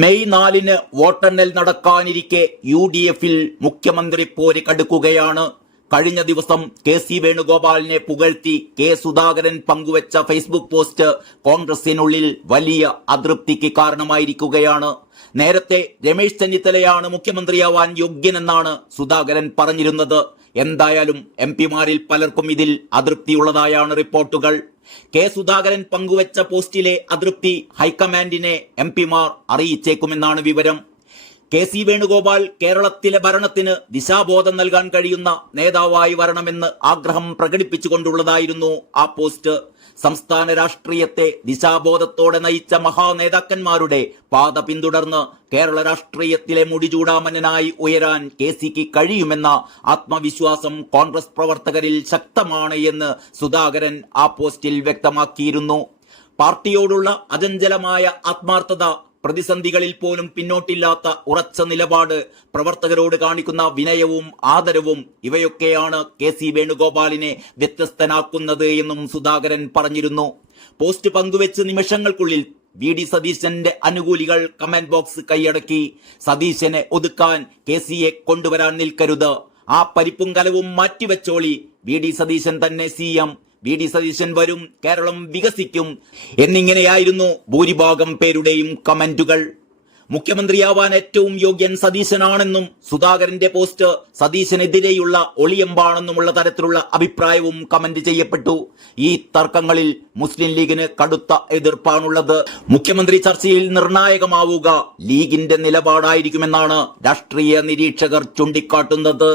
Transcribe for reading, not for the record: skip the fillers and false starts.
May 4 വോട്ടെണ്ണൽ നടക്കാനിരിക്കെ UDF-ൽ മുഖ്യമന്ത്രി പോര് കടുക്കുകയാണ്. കഴിഞ്ഞ ദിവസം KC വേണുഗോപാലിനെ പുകഴ്ത്തി K സുധാകരൻ പങ്കുവച്ച ഫേസ്ബുക്ക് പോസ്റ്റ് കോൺഗ്രസിനുള്ളിൽ വലിയ അതൃപ്തിക്ക് കാരണമായിരിക്കുകയാണ്. നേരത്തെ രമേശ് ചെന്നിത്തലയാണ് മുഖ്യമന്ത്രിയാവാൻ യോഗ്യനെന്നാണ് സുധാകരൻ പറഞ്ഞിരുന്നത്. എന്തായാലും MP-മാരിൽ പലർക്കും ഇതിൽ അതൃപ്തിയുള്ളതായാണ് റിപ്പോർട്ടുകൾ. K സുധാകരൻ പങ്കുവച്ച പോസ്റ്റിലെ അതൃപ്തി ഹൈക്കമാൻഡിനെ MP-മാർ അറിയിച്ചേക്കുമെന്നാണ് വിവരം. KC വേണുഗോപാൽ കേരളത്തിലെ ഭരണത്തിന് ദിശാബോധം നൽകാൻ കഴിയുന്ന നേതാവായി വരണമെന്ന് ആഗ്രഹം പ്രകടിപ്പിച്ചുകൊണ്ടുള്ളതായിരുന്നു ആ പോസ്റ്റ്. സംസ്ഥാന രാഷ്ട്രീയത്തെ ദിശാബോധത്തോടെ നയിച്ച മഹാനേതാക്കന്മാരുടെ പാത പിന്തുടർന്ന് കേരള രാഷ്ട്രീയത്തിലെ മുടിചൂടാമന്നനായി ഉയരാൻ KCക്ക് കഴിയുമെന്ന ആത്മവിശ്വാസം കോൺഗ്രസ് പ്രവർത്തകരിൽ ശക്തമാണ് എന്ന് സുധാകരൻ ആ പോസ്റ്റിൽ വ്യക്തമാക്കിയിരുന്നു. പാർട്ടിയോടുള്ള അചഞ്ചലമായ ആത്മാർത്ഥത, പ്രതിസന്ധികളിൽ പോലും പിന്നോട്ടില്ലാത്ത ഉറച്ച നിലപാട്, പ്രവർത്തകരോട് കാണിക്കുന്ന വിനയവും ആദരവും ഇവയൊക്കെയാണ് KC വേണുഗോപാലിനെ വ്യത്യസ്തനാക്കുന്നത് എന്നും സുധാകരൻ പറഞ്ഞിരുന്നു. പോസ്റ്റ് പങ്കുവെച്ച് നിമിഷങ്ങൾക്കുള്ളിൽ VD സതീശന്റെ അനുകൂലികൾ കമന്റ് ബോക്സ് കൈയടക്കി. സതീശനെ ഒതുക്കാൻ KCയെ കൊണ്ടുവരാൻ നിൽക്കരുത്, ആ പരിപ്പും കലവും മാറ്റിവെച്ചോളി, VD സതീശൻ തന്നെ CM, VD സതീശൻ വരും, കേരളം വികസിക്കും എന്നിങ്ങനെയായിരുന്നു ഭൂരിഭാഗം പേരുടെയും കമന്റുകൾ. മുഖ്യമന്ത്രിയാവാൻ ഏറ്റവും യോഗ്യൻ സതീശനാണെന്നും സുധാകരന്റെ പോസ്റ്റ് സതീശനെതിരെയുള്ള ഒളിയമ്പാണെന്നുമുള്ള തരത്തിലുള്ള അഭിപ്രായവും കമന്റ് ചെയ്യപ്പെട്ടു. ഈ തർക്കങ്ങളിൽ മുസ്ലിം ലീഗിന് കടുത്ത എതിർപ്പാണുള്ളത്. മുഖ്യമന്ത്രി ചർച്ചയിൽ നിർണായകമാവുക ലീഗിന്റെ നിലപാടായിരിക്കുമെന്നാണ് രാഷ്ട്രീയ നിരീക്ഷകർ ചൂണ്ടിക്കാട്ടുന്നത്.